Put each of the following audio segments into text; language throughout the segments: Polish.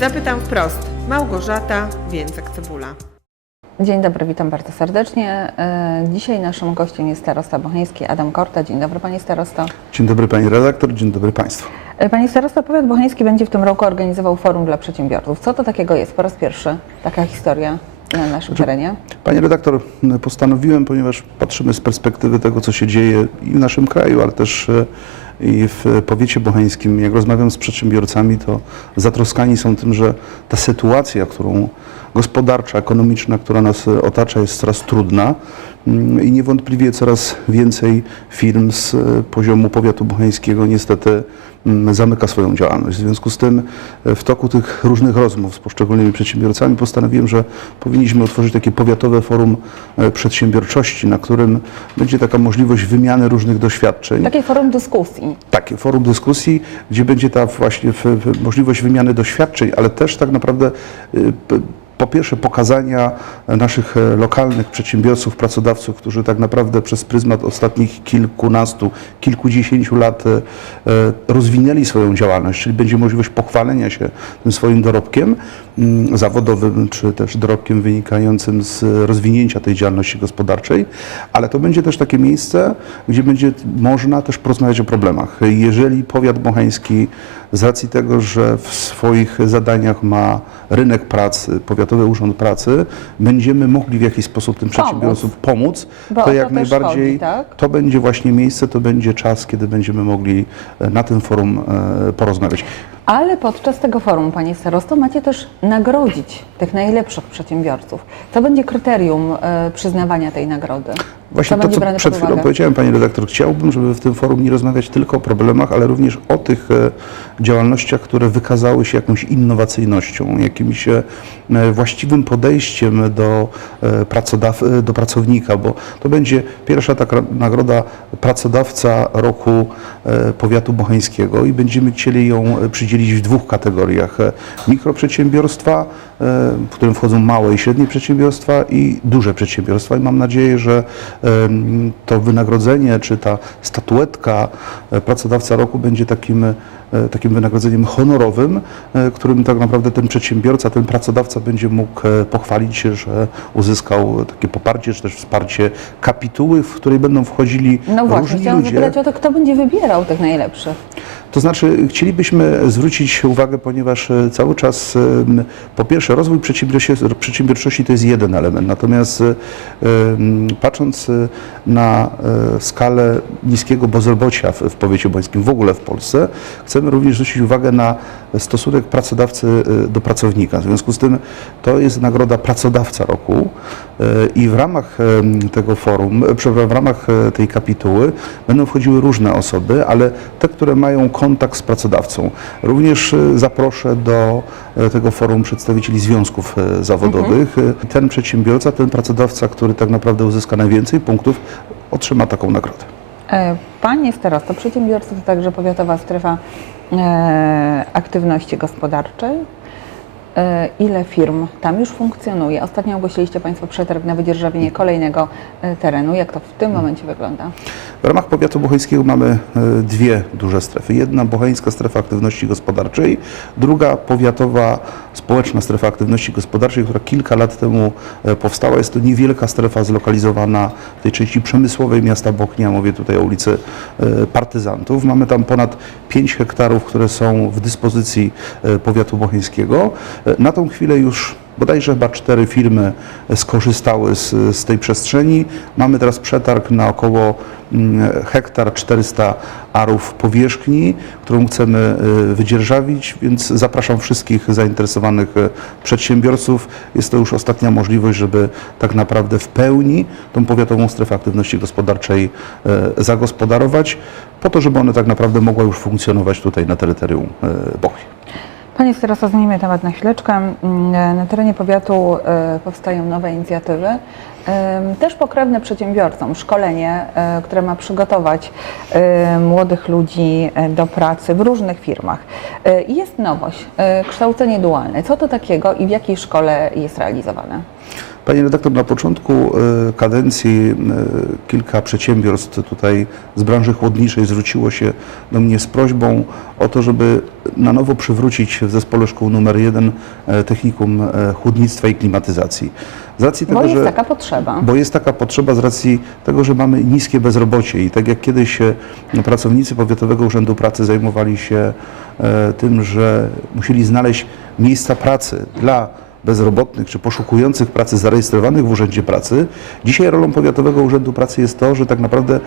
Zapytam wprost. Małgorzata Więcek-Cebula. Dzień dobry, witam bardzo serdecznie. E, Dzisiaj naszym gościem jest starosta bocheński Adam Korta. Dzień dobry Panie Starosto. Dzień dobry Pani redaktor, dzień dobry Państwu. E, Panie Starosto, powiat bocheński będzie w tym roku organizował forum dla przedsiębiorców. Co to takiego jest? Po raz pierwszy taka historia na naszym terenie. Pani redaktor, postanowiłem, ponieważ patrzymy z perspektywy tego, co się dzieje i w naszym kraju, ale też e, i w powiecie bocheńskim. Jak rozmawiam z przedsiębiorcami, to zatroskani są tym, że ta sytuacja, którą gospodarcza, ekonomiczna, która nas e, otacza, jest coraz trudna Mm, i niewątpliwie coraz więcej firm z e, poziomu powiatu bocheńskiego niestety mm, zamyka swoją działalność. W związku z tym e, w toku tych różnych rozmów z poszczególnymi przedsiębiorcami postanowiłem, że powinniśmy otworzyć takie powiatowe forum przedsiębiorczości, na którym będzie taka możliwość wymiany różnych doświadczeń. Takie forum dyskusji. Takie forum dyskusji, gdzie będzie ta właśnie możliwość wymiany doświadczeń, ale też tak naprawdę po pierwsze pokazania naszych e, lokalnych przedsiębiorców, pracodawców, którzy tak naprawdę przez pryzmat ostatnich kilkunastu, kilkudziesięciu lat e, e, rozwinęli swoją działalność, czyli będzie możliwość pochwalenia się tym swoim dorobkiem mm, zawodowym, czy też dorobkiem wynikającym z rozwinięcia tej działalności gospodarczej, ale to będzie też takie miejsce, gdzie będzie można też porozmawiać o problemach. Jeżeli powiat bocheński z racji tego, że w swoich zadaniach ma rynek pracy, Powiatowy Urząd Pracy, będziemy mogli w jakiś sposób tym przedsiębiorcom pomóc, Bo to to jak też najbardziej chodzi, tak? to będzie właśnie miejsce, to będzie czas, kiedy będziemy mogli e, na tym forum e, porozmawiać. Ale podczas tego forum, Panie Starosto, macie też nagrodzić tych najlepszych przedsiębiorców. Co będzie kryterium e, przyznawania tej nagrody? Właśnie to, będzie co przed chwilą powiedziałem, Pani redaktor, chciałbym, żeby w tym forum nie rozmawiać tylko o problemach, ale również o tych działalnościach, które wykazały się jakąś innowacyjnością, jakimś e, właściwym podejściem do, e, pracodaw, e, do pracownika, bo to będzie pierwsza taka nagroda pracodawca roku e, powiatu bocheńskiego i będziemy chcieli ją przydzielić w dwóch kategoriach. Mikroprzedsiębiorstwa, w którym wchodzą małe i średnie przedsiębiorstwa i duże przedsiębiorstwa i mam nadzieję, że to wynagrodzenie czy ta statuetka e, pracodawca roku będzie takim, e, takim wynagrodzeniem honorowym, e, którym tak naprawdę ten przedsiębiorca, ten pracodawca będzie mógł pochwalić się, że uzyskał takie poparcie czy też wsparcie kapituły, w której będą wchodzili No właśnie, różni chciałam ludzie. zapytać o to, kto będzie wybierał tych najlepszych. To znaczy, chcielibyśmy zwrócić uwagę, ponieważ e, cały czas, po pierwsze, rozwój przedsiębiorczości, to jest jeden element, natomiast e, patrząc e, na skalę niskiego bezrobocia w, powiecie bońskim, w ogóle w Polsce, chcemy również zwrócić uwagę na stosunek pracodawcy do pracownika. W związku z tym to jest nagroda pracodawca roku i w ramach tego forum, w ramach tej kapituły będą wchodziły różne osoby, ale te, które mają kontakt z pracodawcą. Również e, zaproszę do e, tego forum przedstawicieli związków e, zawodowych. E, Ten przedsiębiorca, ten pracodawca, który tak naprawdę uzyska najwięcej punktów, otrzyma taką nagrodę. Panie Starosto, przedsiębiorcy to także powiatowa strefa e, aktywności gospodarczej. E, ile firm tam już funkcjonuje? Ostatnio ogłosiliście Państwo przetarg na wydzierżawienie kolejnego terenu. Jak to w tym momencie wygląda? W ramach powiatu bocheńskiego mamy e, dwie duże strefy. Jedna bocheńska strefa aktywności gospodarczej, druga powiatowa społeczna strefa aktywności gospodarczej, która kilka lat temu e, powstała. Jest to niewielka strefa zlokalizowana w tej części przemysłowej miasta Bochnia, mówię tutaj o ulicy e, Partyzantów. Mamy tam ponad 5 hektarów, które są w dyspozycji powiatu bocheńskiego. Na tą chwilę już Bodajże chyba cztery firmy skorzystały z, z tej przestrzeni. Mamy teraz przetarg na około mm, hektar 400 arów powierzchni, którą chcemy y, wydzierżawić, więc zapraszam wszystkich zainteresowanych y, przedsiębiorców. Jest to już ostatnia możliwość, żeby tak naprawdę w pełni tą powiatową strefę aktywności gospodarczej y, zagospodarować, po to, żeby one tak naprawdę mogła już funkcjonować tutaj na terytorium Bochni. Panie Starosto, zmienimy temat na chwileczkę. Mm, Na terenie powiatu e, powstają nowe inicjatywy, em, też pokrewne przedsiębiorcom. Szkolenie, e, które ma przygotować e, młodych ludzi e, do pracy w różnych firmach. E, jest nowość, e, kształcenie dualne. Co to takiego i w jakiej szkole jest realizowane? Panie redaktor, na początku e, kadencji e, kilka przedsiębiorstw tutaj z branży chłodniczej zwróciło się do mnie z prośbą o to, żeby na nowo przywrócić w zespole szkół numer jeden e, technikum chłodnictwa i klimatyzacji. Z racji Bo tego, jest że taka potrzeba. bo jest taka potrzeba z racji tego, że mamy niskie bezrobocie i tak jak kiedyś pracownicy Powiatowego Urzędu Pracy zajmowali się tym, że musieli znaleźć miejsca pracy dla bezrobotnych czy poszukujących pracy zarejestrowanych w Urzędzie Pracy, dzisiaj rolą Powiatowego Urzędu Pracy jest to, że tak naprawdę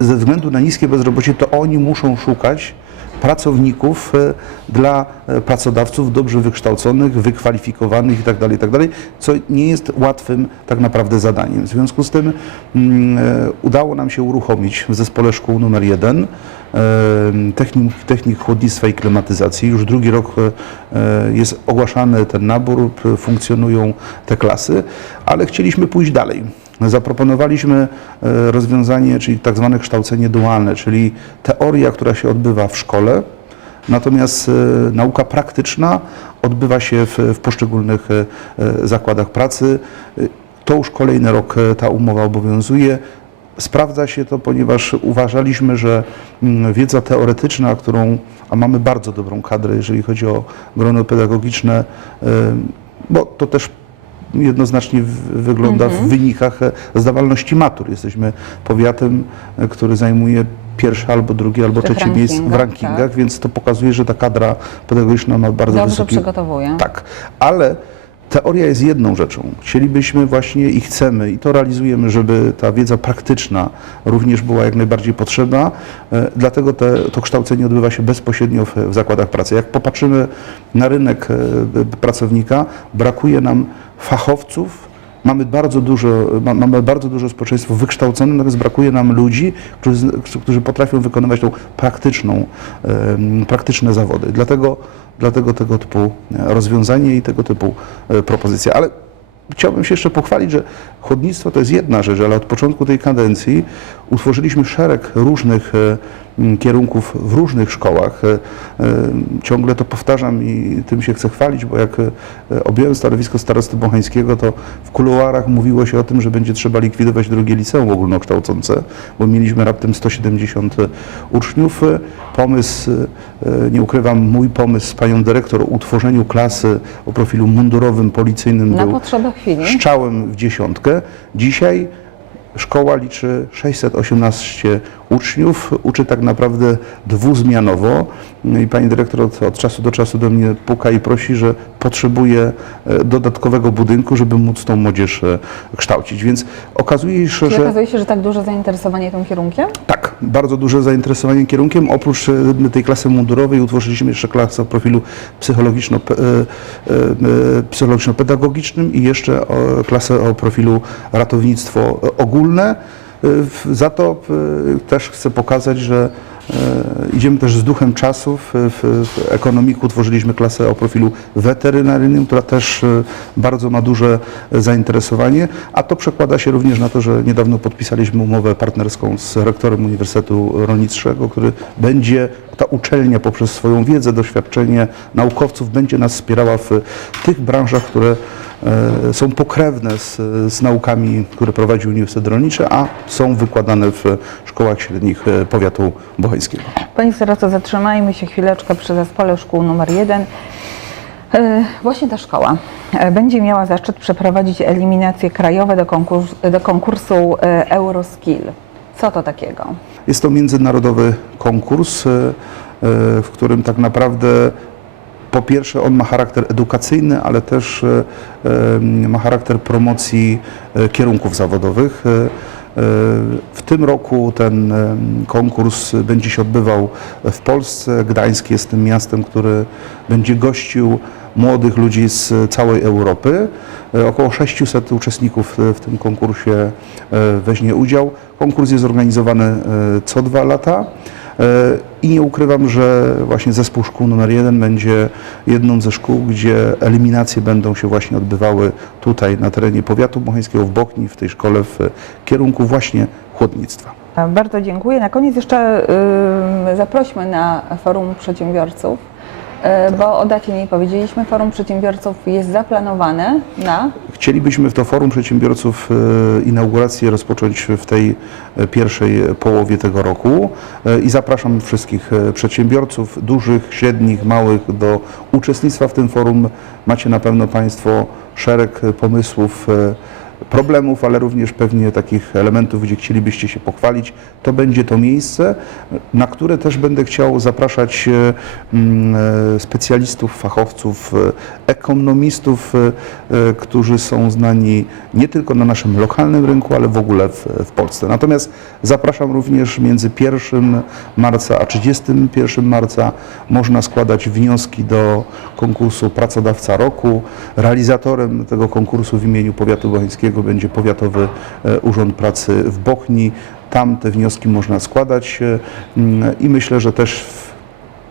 ze względu na niskie bezrobocie to oni muszą szukać pracowników e, dla e, pracodawców dobrze wykształconych, wykwalifikowanych itd., itd., co nie jest łatwym tak naprawdę zadaniem. W związku z tym mm, e, udało nam się uruchomić w zespole szkół numer jeden technik, technik chłodnictwa i klimatyzacji. Już drugi rok jest ogłaszany ten nabór, funkcjonują te klasy, ale chcieliśmy pójść dalej. Zaproponowaliśmy e, rozwiązanie, czyli tak zwane kształcenie dualne, czyli teoria, która się odbywa w szkole, natomiast e, nauka praktyczna odbywa się w, w poszczególnych e, zakładach pracy. To już kolejny rok ta umowa obowiązuje. Sprawdza się to, ponieważ uważaliśmy, że mm, wiedza teoretyczna, którą, a mamy bardzo dobrą kadrę, jeżeli chodzi o grono pedagogiczne, bo to też jednoznacznie wygląda w wynikach e, zdawalności matur. Jesteśmy powiatem, e, który zajmuje pierwsze albo drugie, albo W trzecie miejsce w rankingach, rankingach, tak. więc to pokazuje, że ta kadra pedagogiczna ma bardzo Dobrze wysoki... przygotowuje. Tak, ale teoria jest jedną rzeczą. Chcielibyśmy właśnie i chcemy, i to realizujemy, żeby ta wiedza praktyczna również była jak najbardziej potrzebna. E, Dlatego te, to kształcenie odbywa się bezpośrednio w, w zakładach pracy. Jak popatrzymy na rynek e, pracownika, brakuje nam fachowców, Mamy bardzo dużo, ma- mamy bardzo dużo społeczeństwo wykształcone, natomiast brakuje nam ludzi, którzy, którzy potrafią wykonywać tą praktyczną, em, praktyczne zawody. Dlatego, dlatego tego typu e, rozwiązanie i tego typu e, propozycja. Ale chciałbym się jeszcze pochwalić, że chodnictwo to jest jedna rzecz, ale od początku tej kadencji utworzyliśmy szereg różnych e, kierunków w różnych szkołach. E, e, Ciągle to powtarzam i tym się chcę chwalić, bo jak e, objąłem stanowisko starosty bochańskiego, to w kuluarach mówiło się o tym, że będzie trzeba likwidować drugie liceum ogólnokształcące, bo mieliśmy raptem 170 uczniów. Pomysł, nie ukrywam, mój pomysł z panią dyrektor o utworzeniu klasy o profilu mundurowym, policyjnym Na był chwili. strzałem w dziesiątkę. Dzisiaj szkoła liczy 618 uczniów, uczy tak naprawdę dwuzmianowo No i pani dyrektor od, od czasu do czasu do mnie puka i prosi, że potrzebuje dodatkowego budynku, żeby móc tą młodzież e, kształcić. Więc okazuje się, Czyli że okazuje się, że tak duże zainteresowanie tym kierunkiem? tak, bardzo duże zainteresowanie kierunkiem. Oprócz e, tej klasy mundurowej utworzyliśmy jeszcze klasę o profilu e, psychologiczno-pedagogicznym i jeszcze klasę o profilu ratownictwo e, ogólne. W- Za to e, też chcę pokazać, że e, idziemy też z duchem czasów. W, w ekonomiku utworzyliśmy klasę o profilu weterynaryjnym, która też bardzo ma duże zainteresowanie, a to przekłada się również na to, że niedawno podpisaliśmy umowę partnerską z rektorem Uniwersytetu Rolniczego, który będzie, ta uczelnia poprzez swoją wiedzę, doświadczenie naukowców będzie nas wspierała w tych branżach, które są pokrewne z, z naukami, które prowadzi Uniwersytet Rolniczy, a są wykładane w szkołach średnich e, powiatu bocheńskiego. Pani Seroto, zatrzymajmy się chwileczkę przy zespole szkół numer jeden. E, Właśnie ta szkoła e, będzie miała zaszczyt przeprowadzić eliminacje krajowe do, konkurs, do konkursu e, Euroskill. Co to takiego? Jest to międzynarodowy konkurs, e, e, w którym tak naprawdę po pierwsze on ma charakter edukacyjny, ale też e, e, ma charakter promocji e, kierunków zawodowych. W tym roku ten konkurs będzie się odbywał w Polsce. Gdańsk jest tym miastem, który będzie gościł młodych ludzi z całej Europy. Około 600 uczestników w tym konkursie weźmie udział. Konkurs jest organizowany co dwa lata. E, I nie ukrywam, że właśnie zespół szkół numer jeden będzie jedną ze szkół, gdzie eliminacje będą się właśnie odbywały tutaj na terenie powiatu bocheńskiego w Bochni, w tej szkole w kierunku właśnie chłodnictwa. Bardzo dziękuję. Na koniec jeszcze zaprośmy na forum przedsiębiorców, bo o dacie nie powiedzieliśmy. Forum przedsiębiorców jest zaplanowane na Chcielibyśmy w to Forum Przedsiębiorców e, inaugurację rozpocząć w tej e, pierwszej połowie tego roku E, i zapraszam wszystkich e, przedsiębiorców, dużych, średnich, małych do uczestnictwa w tym forum. Macie na pewno Państwo szereg e, pomysłów, e, problemów, ale również pewnie takich elementów, gdzie chcielibyście się pochwalić. To będzie to miejsce, na które też będę chciał zapraszać e, mm, e, specjalistów, fachowców, e, ekonomistów, którzy są znani nie tylko na naszym lokalnym rynku, ale w ogóle w, w Polsce. Natomiast zapraszam również między 1 marca a 31 marca można składać wnioski do konkursu Pracodawca Roku. Realizatorem tego konkursu w imieniu Powiatu Bocheńskiego będzie Powiatowy e, Urząd Pracy w Bochni. Tam te wnioski można składać e, mm, i myślę, że też w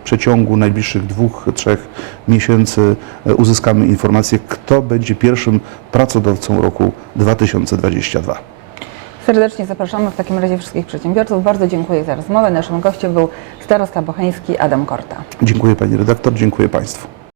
przeciągu najbliższych dwóch, trzech miesięcy e, uzyskamy informację, kto będzie pierwszym pracodawcą roku 2022. Serdecznie zapraszamy w takim razie wszystkich przedsiębiorców. Bardzo dziękuję za rozmowę. Naszym gościem był starosta bocheński Adam Korta. Dziękuję Pani redaktor, dziękuję Państwu.